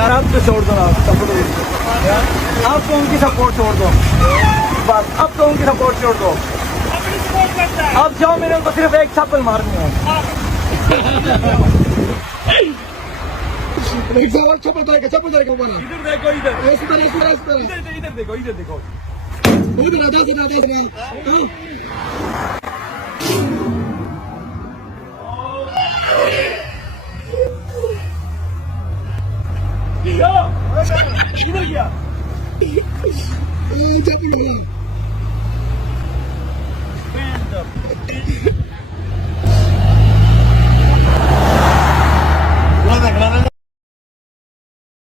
यार अब तो छोड़ दो ना सपोर्ट यार, अब तो उनकी सपोर्ट छोड़ दो बस, अब तो उनकी सपोर्ट छोड़ दो। अब जाओ, मैंने उनको सिर्फ एक चप्पल मारनी है। चप्पल जाएगा ऊपर। इधर देखो, इधर इस तरह इधर देखो, इधर देखो। उधर